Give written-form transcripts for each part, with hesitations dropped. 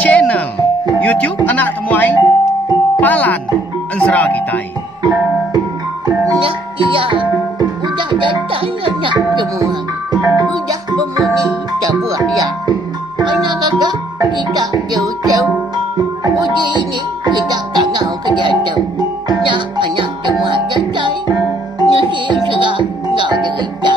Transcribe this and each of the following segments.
channel YouTube Anak Temuai Palan Ensra Kitai. Ya, iya. Udah datang anak semua. Udah memenuhi sebuah ya. Anak kakak kita jauh-jauh. Uji ini kita tak mau kerja jauh. Ya, anak semua datang. Nyusi serah nggak cerita.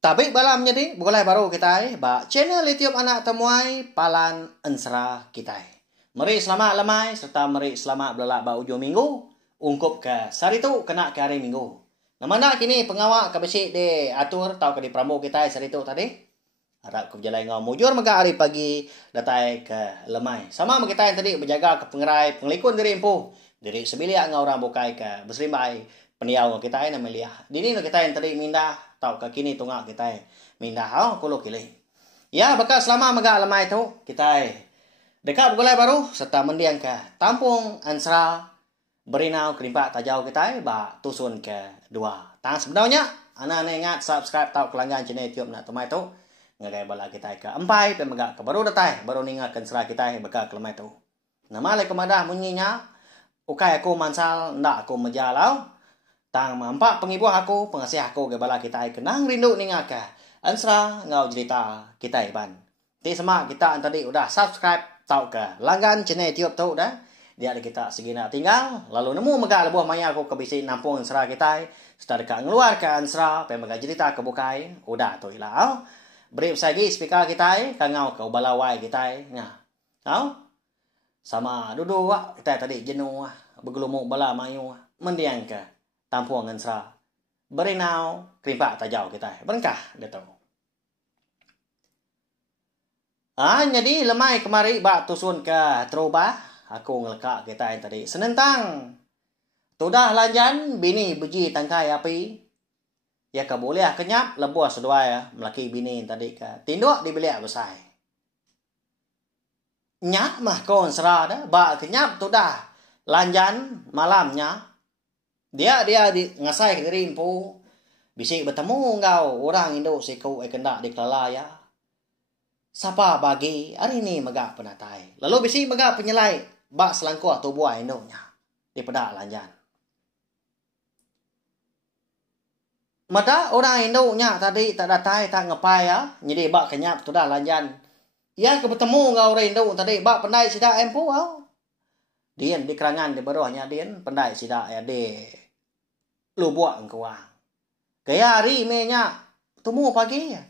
Tapi balam jadi boleh baru kita ba channel YouTube Anak Temuai Palan Ensra kita. Mari selamat lemai serta mari selamat belak ba ujung minggu ungkup ke sari tu kena ke hari minggu. Namanya kini pengawak ke besi de atur tau ke di pramu kita sari tu tadi. Harap ke berjalan ngau mujur maka hari pagi datai ke lemai. Sama kita yang tadi berjaga ke pengerai pengelikun diri empu. Diri sebilik ngau orang bukai ke berselimbai peniau kita yang namanya. Dini kita yang tadi minda tau ke kini tunggak kita minda hau kulo kili. Ya bakal selama mega lemai tu kita dekat bergulai baru serta mendiang ke Tampung Ensra Berinau kerimpak tajau kita ba tusun ke dua. Tang sebenarnya ana ingat subscribe tau kelanggan channel YouTube Nak Temuai tu ngagai bala kita ke empai pe mega ke baru datai baru ningat Ensra kita bakal ke lemai tu. Nama le kemadah munyinya ukai aku mansal ndak aku mejalau tang mampak pengibuh aku pengasih aku ke bala kita kenang rindu ningat ke Ensra ngau cerita kita ban. Ti semak kita tadi udah subscribe tau ke langgan channel YouTube tu dah. Dia ada kita segina tinggal lalu nemu mega lebuh maya aku ke bisi nampung Ensra kita serta dekat ngeluar ke Ensra pe mega cerita ke bukai udah tu ilau. Beri sagi speaker kita kangau ke balawai kita nya. Tau? Sama duduk kita tadi jenuh bergelumuk bala mayu mendiang ke Tampung Ensra Berinau kerimpak tajau kita. Berkah dia tahu. Jadi lemai kemari bak tusun ke terubah. Aku ngelekak kita yang tadi. Senentang. Tudah lanjan bini beji tangkai api. Ya ke boleh kenyap lebuh sedua ya. Melaki bini tadi ke. Tinduk di bilik besar. Nyak mah kau Ensra dah. Bak kenyap tudah lanjan malamnya. Dia di ngasai ke diri empu. Bisik bertemu engkau orang Indo siku kendak di Kelalaya. Siapa bagi hari ini megak penatai. Lalu bisik megak penyelai bak selangkuh tu buah Indonya di pedak lanjan. Mada orang Indonya tadi tak datai tak ngepai ya. Jadi bak kenyap tu dah lanjan. Ya ke bertemu engkau orang Indo tadi bak pendai sidak empu au. Dian di kerangan di bawahnya dian pendai sidak ya de lu buat engkau ah. Gaya hari menya temu pagi ya.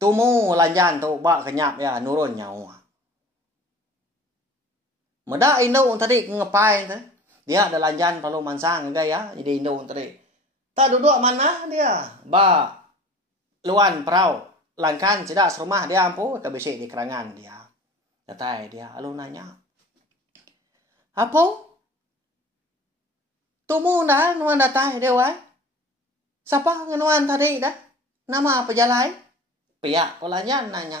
Temu lanjan tu bak kenyap ya nurun nyawa. Meda Indo tadi ngepai tu. Dia ada lanjan palu mansang gaya jadi Indo tadi. Tak duduk mana dia. Ba luan perau langkan tidak serumah dia ampu ke bisik di kerangan dia. Datai dia alun nanya. Apa? Tumu dah nuan datai dia wai. Siapa nuan tadi dah? Nama apa jalai? Pihak ko lanjan nanya.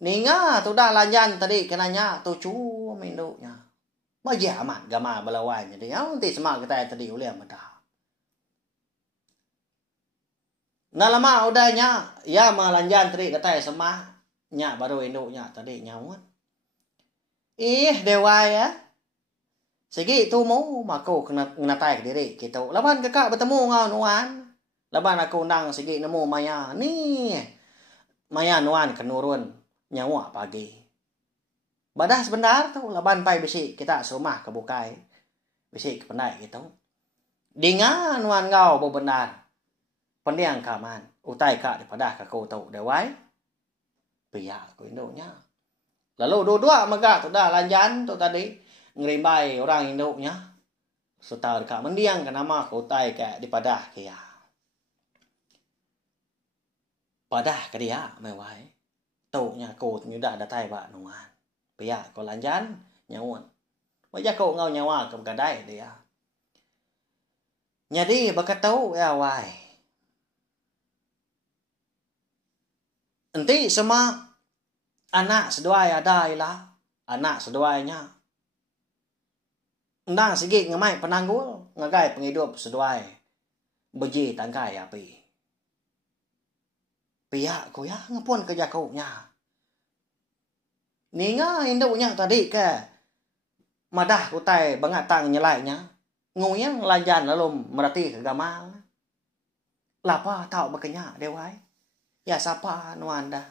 Ninga tu dah lanjan tadi kenanya tu cu mindunya. Bagi amat gama balawai jadi nanti semak kita tadi ulih meda. Nah lama udahnya ya malanjan tadi kata semah nya baru indunya tadi nyawon. Dewa ya. Segi tu mau maku kena tai ke diri gitu. Laban kakak bertemu ngau nuan. Laban aku undang segi nemu maya ni. Maya nuan kenurun nyawa pagi. Badah sebentar tu laban pai besi kita serumah ke bukai. Besi ke pendai gitu. Dinga nuan ngau benar. Pendiang kaman. Utai kak daripada kakau tau dewai. Pihak aku Indonya. Lalu dua-dua megak tu dah lanjan tu tadi. Ngerimbai orang Indonya. Serta dekat mendiang ke nama ke utai kak daripada kia. Padah ke dia mewai. Tau nya ko nyudah datai bak nuan. Pihak ko lanjan nyawon. Wajah ko ngau nyawa ke gadai dia. Jadi bakat tau ya wai. Enti semua anak seduai ada ilah. Anak seduainya. Ndang sigi ngemai penanggul. Ngagai penghidup seduai. beji tangkai api. Pihak ko ya ngapun kerja kau nya. Ninga induknya tadi ke madah kutai bangatang nyelainya. Nguyang lanjan lalu merati ke gamal. Lapa tahu bakanya dewai. Ya sapa nuanda.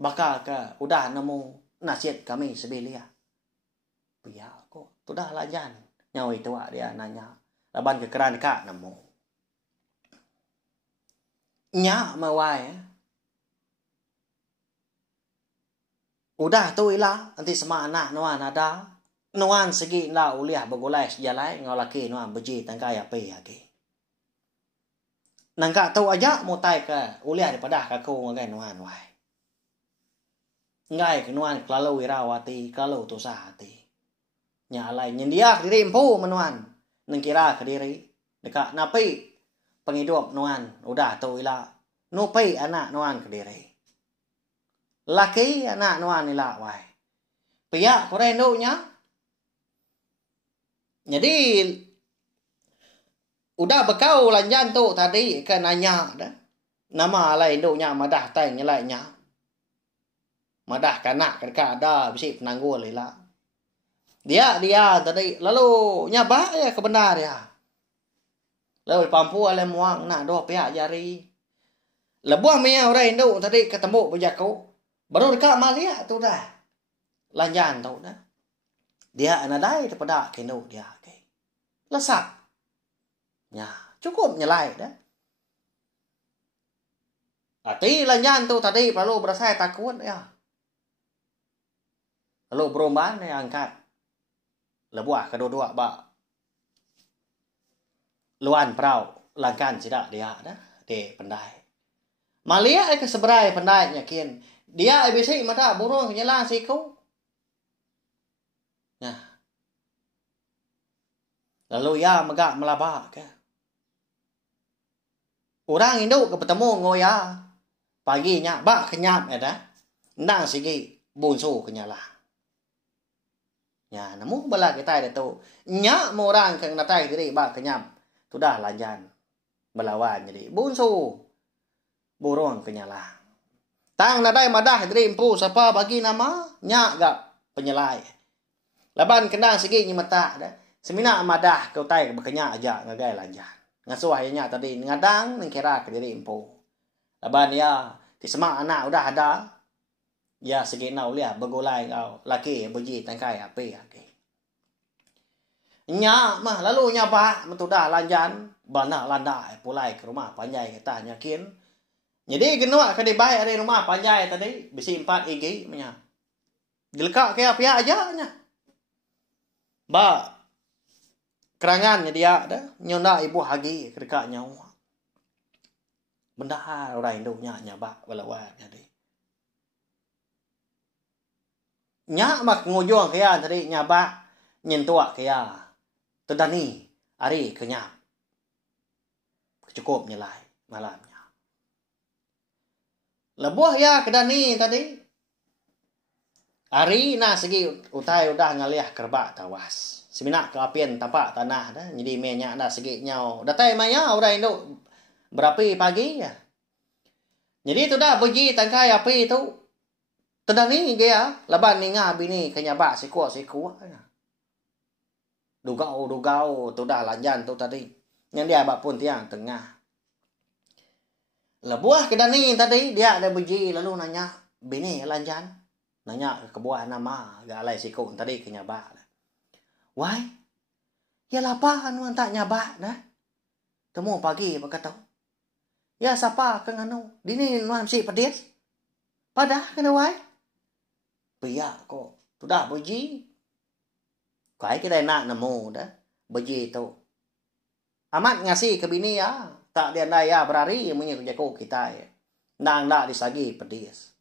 Baka ke udah nemu nasihat kami sebelia. Pihak ko sudah lanjan. Nyawa itu dia nanya. Laban ke keran kak nemu. Nya mawai. Udah tu ilah nanti sama anak nuan ada. Nuan segi la uliah bagulai sejalai ngolaki nuan beji tangkai api lagi. Nangka tu aja mutai ke uliah daripada kaku ngagai nuan wai. Ngai ke nuan kalau wirawati kalau tu sahati. Nya alai nyendiak diri empu menuan. Nengkira ke diri. Dekat napi penghidup nuan udah tu ila nupai anak nuan ke diri. Laki anak nuan ila wai. Pihak korendoknya. Jadi udah bekau lanjan tu tadi ke nanya dah. Nama alai induknya madah tang nyelainya. Madah kanak kan ada bisi penanggul ila. Dia tadi lalu nyabak ya kebenar ya. Lalu pampu ale muang nak dua pihak jari. Lebuah mia orang Indo tadi ketemu berjaku. Baru dekat Malia tu dah. Lanjan tu dah. Dia anadai daripada keno dia. Lesak. Ya, cukup nyelai dah. Hati lanjan tu tadi perlu berasa takut ya. Lalu berombaan ya angkat. Lebuah kedua-dua bak. Luan perau langkan sidak dia dah. De pendai. Malia ke seberai pendai nyakin. Dia ABC mata burung kenyalang siku. Nah. Lalu ya megak melabak ke. Orang Indo ke bertemu ngoya. Paginya bak kenyap ya dah. Nang sigi bunsu kenyalang. Ya, namun bala kita ada tu. Nyak mo orang kang natai diri bak kenyap. Sudah lanjan. Belawan jadi bunsu. Burung kenyalang. Tang nadai madah diri empu siapa bagi nama nyak gak penyelai. Laban kendang segi ni mata dah. Semina madah kau tai berkenyak aja ngagai lanjan. Ngasuh nya tadi ngadang nengkira ke diri empu. Laban ya ti semak anak udah ada. Ya segi nau liah begulai kau laki beji tangkai api lagi. Nya mah lalu nyapa metudah lanjan bana landa pulai ke rumah panjai kita nyakin. Jadi genua ke di baik ada rumah panjai tadi bisi 4 igi nya. Dilekak ke api aja nya. Ba kerangannya dia dah nyonda ibu hagi dekat nyawa. Benda orang Indo nya ba balawan jadi. Nya mak ngujung kaya tadi nyaba nyentua kaya tedani ari kenyap cukup nyelai malamnya lebuah ya kedani tadi ari na segi utai udah ngaliah kerbak tawas semina ke apien tapak tanah dah jadi menya ada segi nyau datai maya orang Indo berapi pagi ya jadi tu dah beji tangkai api tu tedani dia laban ninga bini kenyabak siku Dugau tu dah lanjan tu tadi. Yang dia bak pun tiang tengah. Lebuah ke dani tadi dia ada beji lalu nanya bini lanjan. Nanya ke buah nama gak alai siku tadi kenyabak. Why? Ya lapar anu tak nyabak dah. Temu pagi berkata. Ya siapa ke nganu? Dini nuan si pedis. Padah kena why? Pihak kok. Tu dah beji. Cái đây nak nemu dah. Begitu. Amat ngasih ke bini ya. Tak dia ndak ya berari punya jago kita ya. Nang dak disagi pedis.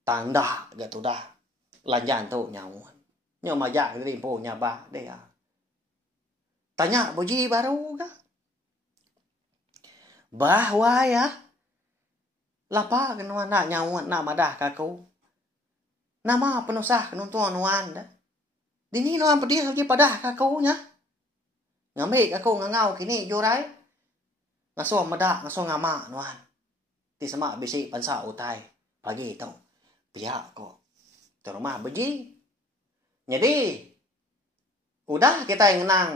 Tang dak gitu dah. Lanjan tu nyawan. Nhưng mà dạ cái po nhà bà đây à. Tanya boji baru ka. Bahwa ya. Lapa kenua nak nyawan nak madah kaku. Nama penusah kenuntuan nuan dah. Dini nuan pedih saja padah kakunya. Ngamik ako ngangau kini jurai. Ngaso medak ngaso ngama nuan. Ti sama bisi pansa utai. Pagi tau. Pihak ko. Di rumah beji. Jadi udah kita yang ngenang.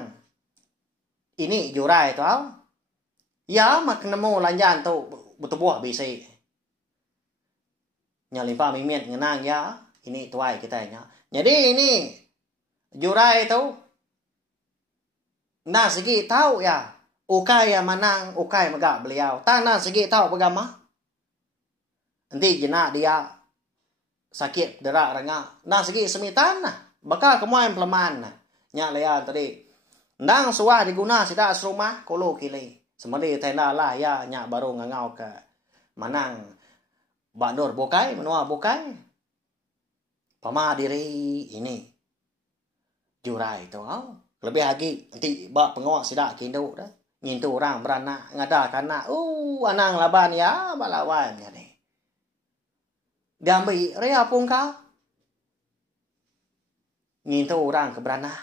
Ini jurai tau. Ya mak nemu lanjan tu betubuh bisi. Nya limpa mimian ngenang ya. Ini tuai kita nya. Jadi ini jurai tu. Nah segi tahu ya. Ukai yang manang, ukai megak beliau. Tanah segi tahu bagaimana. Nanti jenak dia sakit derak rengak. Nah segi semitan nah. Bakal kemuan peleman nah. Nyak lea tadi. Nang suah diguna sida serumah kolo kili. Semedi tenda lah ya nyak baru ngangau ke manang bandor bokai, menua bokai. Pama diri ini. Jurai tu lebih lagi nanti bak pengawak sidak kindu dah. Ngintu orang beranak ngadakan nak. Anang laban ya balawan ya ni. Gambi rea pun kau. Ngintu orang ke beranak.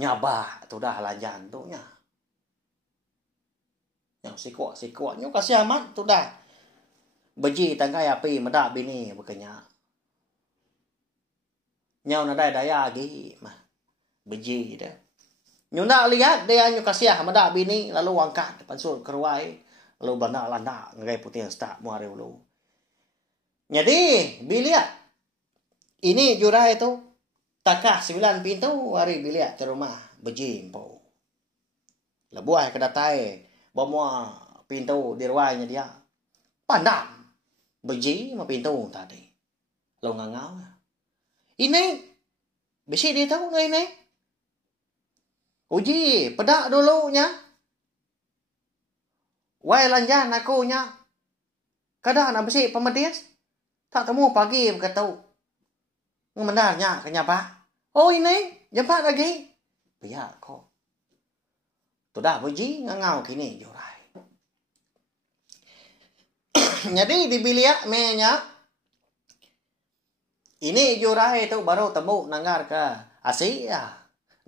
Nyabah tu dah lanjan tu nya. Yang sikuat nyu kasih amat tu dah. Beji tangkai api medak bini berkenyak. Nyau na daya gi mah beji dah. Nyu nak lihat dia nyu kasiah medak bini lalu angkat depan sur keruai lalu bana landa ngai putih sta muare ulu. Jadi biliat ini jurai itu takah 9 pintu hari biliat ke rumah beji empo. Lebuai kedatai bawa pintu di ruainya dia. Pandam beji mah pintu tadi. Lo ngangau. Ini besi dia tahu nggak ini? Uji pedak dulunya. Wai lanjan aku nya. Kadang nak besi pemedis. Tak temu pagi berkata. Ngemendarnya kenyapa. Oh ini jempat lagi. Biar kok. Sudah uji ngangau kini jurai. Jadi di bilik menya. Ini jurai tu baru temu nangar ke Asia.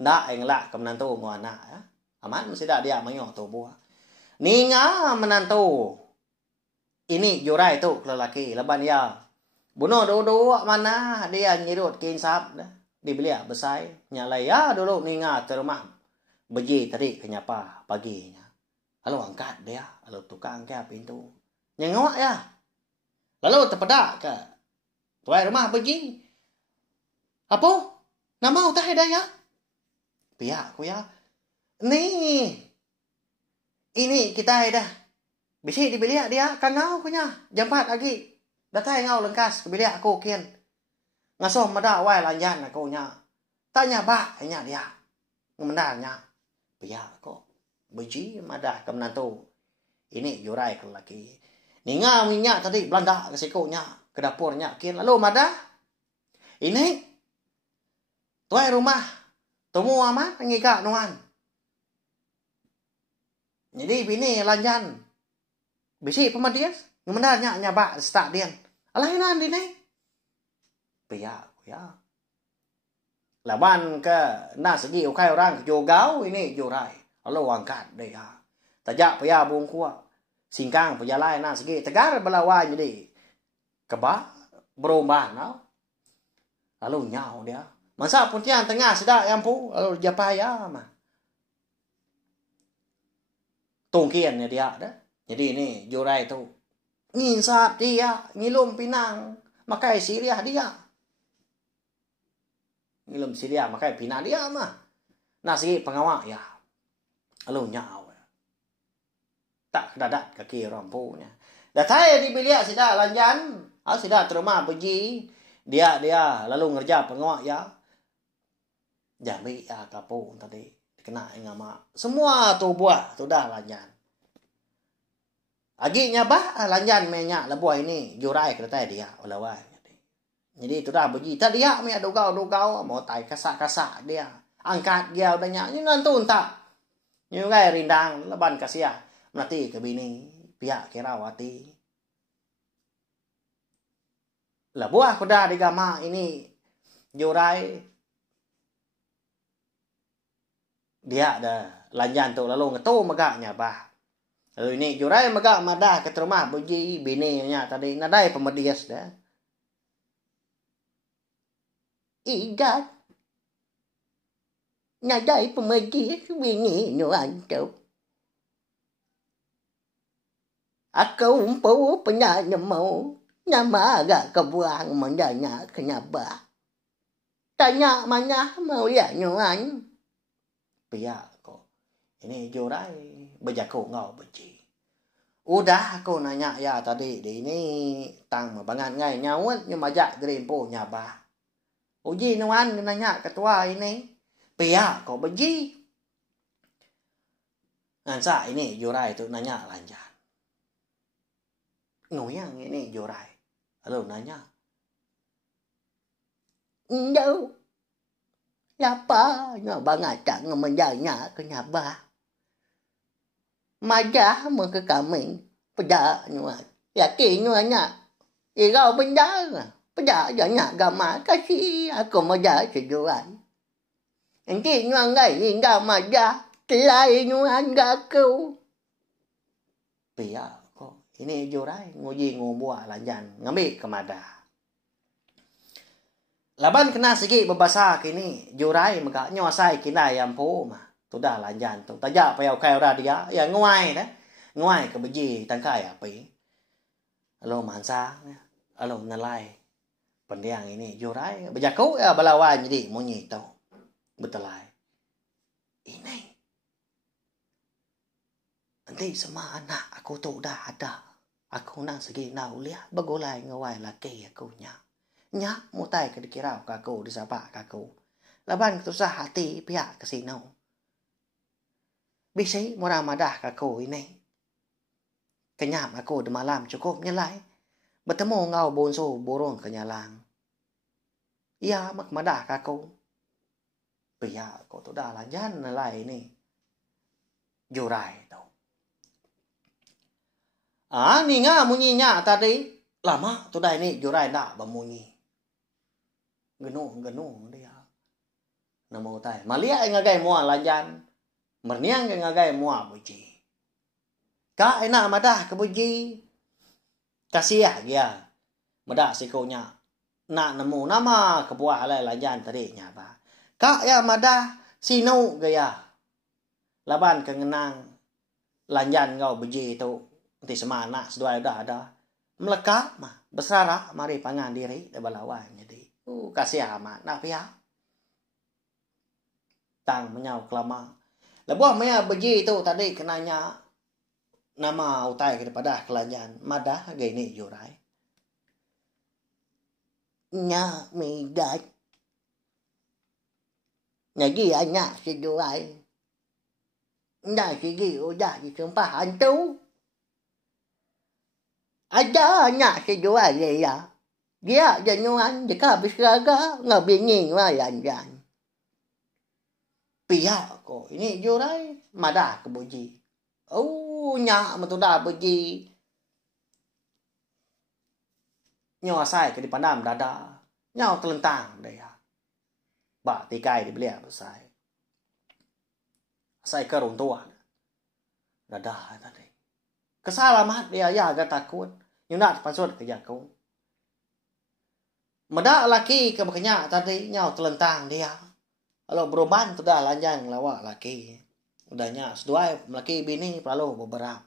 Ndak yang lak ke menantu mu anak ya. Aman mesti dak dia mayo tu buah. Ninga menantu. Ini jurai tu lelaki leban ya. Bunuh dua mana dia nyirut kinsap dah. Dibeli besai nyalai ya dulu ninga ke rumah. Beji tadi kenyapa paginya. Lalu angkat dia, lalu tukang ke pintu. Nyengok ya. Lalu terpedak ke tuai rumah pergi. Apa? Nama utah daya? Pihak ku ya. Nih. Ini kita dah. Bisi di bilik dia kangau punya. Jam 4 lagi. Datai ngau lengkas ke bilik aku kian. Ngasuh medak wai lanjan aku nya. Tanya bak nya dia. Ngemendarnya. Pihak ku. Bisi madah ke menantu. Ini jurai ke lelaki. Ninga minyak tadi Belanda ke sikunya. Ke dapurnya kian lalu madah ini tuai rumah temu amat ngika nuan. Jadi bini lanjan bisi pemadias ngemendarnya nyabak stak dian alainan dini pia ya laban ke na segi ukai orang jogau ini jurai lalu angkat deh ya tajak pia bungkua singkang pejalai na segi tegar belawan jadi kebak berubah now. Lalu nyau dia. Masa pun tiang tengah sedak yang pu lalu japaya mah. Tungkian dia dah. Jadi ini jurai tu nginsap dia, ngilum pinang, makai siriah dia. Ngilum siriah makai pinang dia mah. Nasi pengawak ya. Lalu nyau. Tak dadat kaki rampunya. Datai di bilik sedak lanjan. Sudah terima pergi dia lalu ngerja pengawak ya jambi ya kapung tadi kena ngama semua tu buah sudah lanjan aginya bah lanjan menyak lebuah ini jurai kereta dia olawan jadi tu dah pergi tadi dia me dogau mau tai kasak dia angkat dia udahnya ini nantun tak như gai rindang leban kasia melati ke bini pihak Kerawati. Lah buah kuda di gama ini jurai dia dah lanjan tu lalu ngetu magaknya bah. Lalu ini jurai magak madah ke rumah buji bininya tadi nadai pemedias dah. Igat. Nadai pemedias bini no antuk. Aku umpu penyanyi mau. Nama agak kebuang mendanya kenapa. Tanya mana mau ya nyuan. Pihak kok. Ini jurai berjaku ngau benci. Udah aku nanya ya tadi di ini tang mabangan ngai nyawat nhưng mà dạy grempo nhà bà. Uji nuan nanya ketua ini. Pihak kok benci. Ngansa ini jurai tu nanya lanjut. Ngoyang ini jurai. Lalu nanya. Đâu. Lapa nga bangat nga mendanya kenapa. Maja mo ke kami. Pada nyuan. Yakin nyuannya. Ikaw benda. Pada janya gama. Kasih aku maja sejuan. Nanti nyuan gay hingga maja. Telai nyuan gaku. Pihak kok. Ini jurai nguji ngubua lanjan ngambil kemada. Laban kena sikit berbahasa kini jurai maka nyosai kina yang po mah. Tu dah lanjan tu. Tajak payau kai ora dia. Ya nguai dah. Nguai ke beji tangkai api. Alo mansa. Alo nalai. Pendiang ini jurai. Berjakau ya balawan jadi munyi tau. Betelai. Ini. Nanti semua anak aku tu dah ada. Aku nang segi nau liah begulai ngawai laki aku nya. Nya mutai ke dikirau kaku disapa kaku. Laban ketusah hati pihak kesinau. Bisi murah madah kaku ini. Kenyam aku di malam cukup nyelai. Bertemu ngau bonso borong kenyalang. Ia mak madah kaku. Pihak kau tu dah lanjan nilai ini. Jurai tu. Ni nga munyinya tadi. Lama tu dah ini jurai nak bermunyi. Genung dia. Nama utai. Malia ngagai mua lanjan. Merniang ngagai mua buji. Ka enak madah ke buji. Kasih dia. Madah sikonya. Nak nemu nama kebuah alai lanjan tadi nyaba. Ka ya madah sinu gaya. Laban kengenang lanjan ngau buji tu. Nanti semua anak sedua dah ada. Melekat mah. Bersara mari pangan diri. Dia balawan jadi. Kasih amat. Nak pihak. Tang menyau kelama. Lebuah maya beji tu tadi kenanya. Nama utai daripada kelanjan. Madah gini jurai. Nya migat. Nagi anak si jurai. Nya sigi udah disumpah hantu. Ada anak si jual dia. Dia jenuan jika habis raga ngabingin wayan-yan. Pihak kok. Ini jurai. Madah ke buji. Nyak metudah buji. Nyawa sai ke dipandam dada. Nyawa telentang dia. Bak tikai dibeli apa sai. Sai ke runtuan. Dada tadi. Kesalamat dia ya agak takut. Nyunat pasut ke jakau. Medak laki ke berkenyak tadi. Nyau telentang dia. Kalau beroban tu dah lanjang lawak laki. Udahnya sedua laki bini perlu beberapa.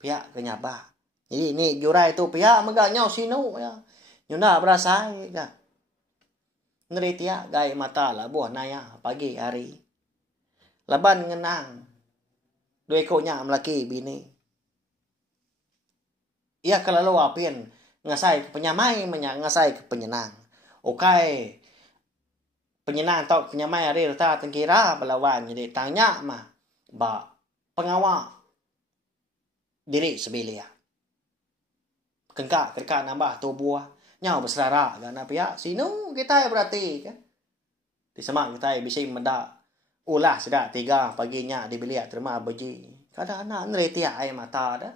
Pihak kenyabah. Jadi ni jurai tu pihak megak nyau sinu ya. Nyunat berasa ya. Ngeri tiak gai mata lah buah naya pagi hari. Laban ngenang. Dua ekornya melaki bini. Ia kalau apin ngasai ke penyamai ngasai ke penyenang. Okai penyenang tau penyamai hari rata tengkira belawan jadi tanya mah ba pengawal diri sebelia. Kengkak nambah tu buah nyau berserara kan apa ya sinu kita berarti kan. Di semak kita bisa mendak ulah sedak 3 paginya dibeli terima beji. Kada anak ngerti ai mata dah.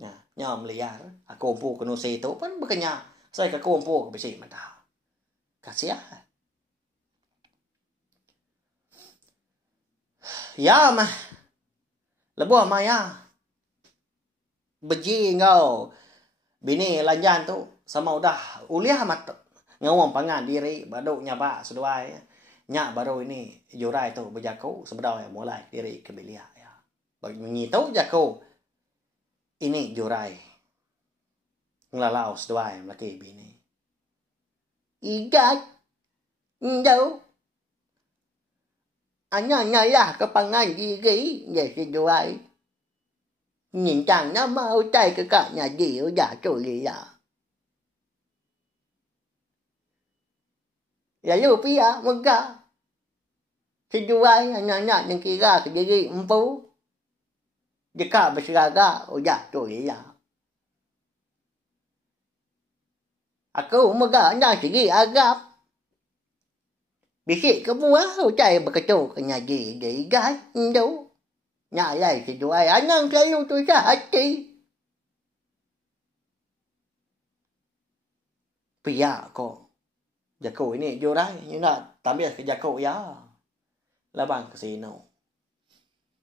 Nya, nyam liar. Aku umpu kenu itu pun bekenya. Saya ke umpu ke bisi mata. Kasih Ya mah. Lebuh mah ya. Beji ngau. Bini lanjan tu sama udah uliah mat ngawang pangan diri baru nyaba seduai. Nya baru ini jurai tu berjaku sebedau mulai diri ke bilia ya. Bagi mengitu jaku. Ini jurai. Ngelalau seduai laki bini. Igat. Đâu. Anh ya kepangan diri. Vậy thì juai. Nhìn chàng nó mau tay cái cả nhà gì ở giả trôi đi ya. Ya lu pia mengka. Si juai anak-anak yang kira ke diri empu. Jika berseraga ở giả trôi đi ya. Aku mengka anak segi agap. Bikit ke buah ở chạy berkecu ke nhà gì để gái đâu. Nhà này thì tụi anh ăn cái yêu tôi ra hết chi. Bây giờ giờ cô ini vô đây như là tạm biệt cái giờ cô ya là bằng cái gì nào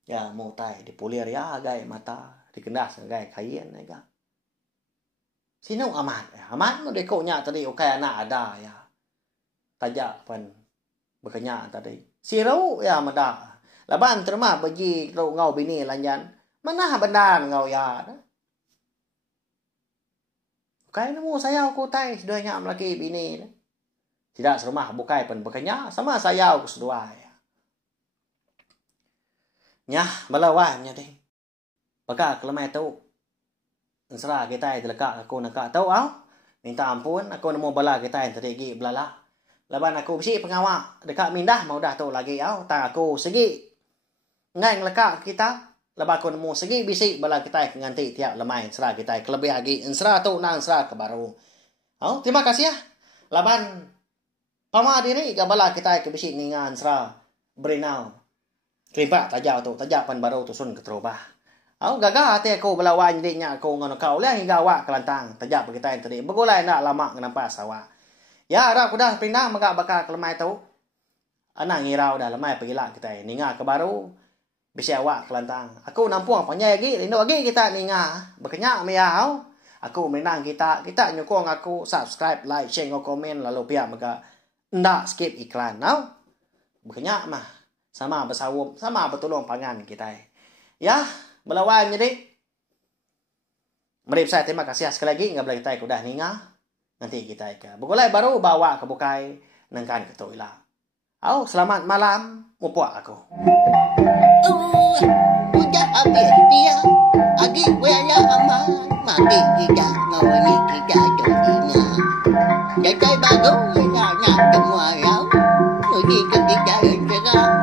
ya mau tay di polir ya gai mata dikendas gai kain này cả sini aman nó để cô nhà tadi oke anak ada ya tajak pen berkenyak tadi sirau ya mada Laban terma bagi ngau bini lanjan. Mana benda ngau ya. Kai nemu saya aku tai sudah nyam lagi bini. Tidak serumah bukai pen bekanya sama saya aku sedua. Nyah balawan nya deh. Baka kelemai tu. Ensra kita teleka aku nak tahu au. Minta ampun aku nemu bala kita yang tadi gi belala. Laban aku bisi pengawak dekat mindah mau dah tu lagi au. Tang aku segi ngang leka kita lepas aku nemu segi bisi bala kita nganti tiap lemai serah kita kelebih lagi serah tu nang serah ke baru. Oh, terima kasih ya. Laban pama diri ke bala kita ke bisi ningan serah berinau. Terima tajau tu tajak pan baru tu sun ke terubah. Oh, gagal hati aku belawan jadinya aku ngono kau lah hingga awak kelantang tajak kita yang tadi. Begulai nak lama kenapa sawak. Ya, harap aku dah pindah megak bakal ke lemai tu. Anak ngirau dah lemai pergi lah kita ninga ke baru. Bisa awak kelantang. Aku nampung panjang lagi. Rindu lagi kita ninga. Berkenyak miau. Aku menang kita. Kita nyokong aku subscribe, like, share, komen. Lalu pihak mereka ndak skip iklan. Now, berkenyak mah. Sama bersawum. Sama bertolong pangan kita. Ya, melawan jadi. Mari saya terima kasih sekali lagi. Nggak boleh kita udah ninga. Nanti kita ke. Begulai baru bawa ke bukai. Nengkan ke toilet. Selamat malam. Mupuak aku. Udah habis dia. Agi wala aman. Mati tidak ngawani tidak jadinya. Jadi baru nak semua rau. Pergi ke tidak segera.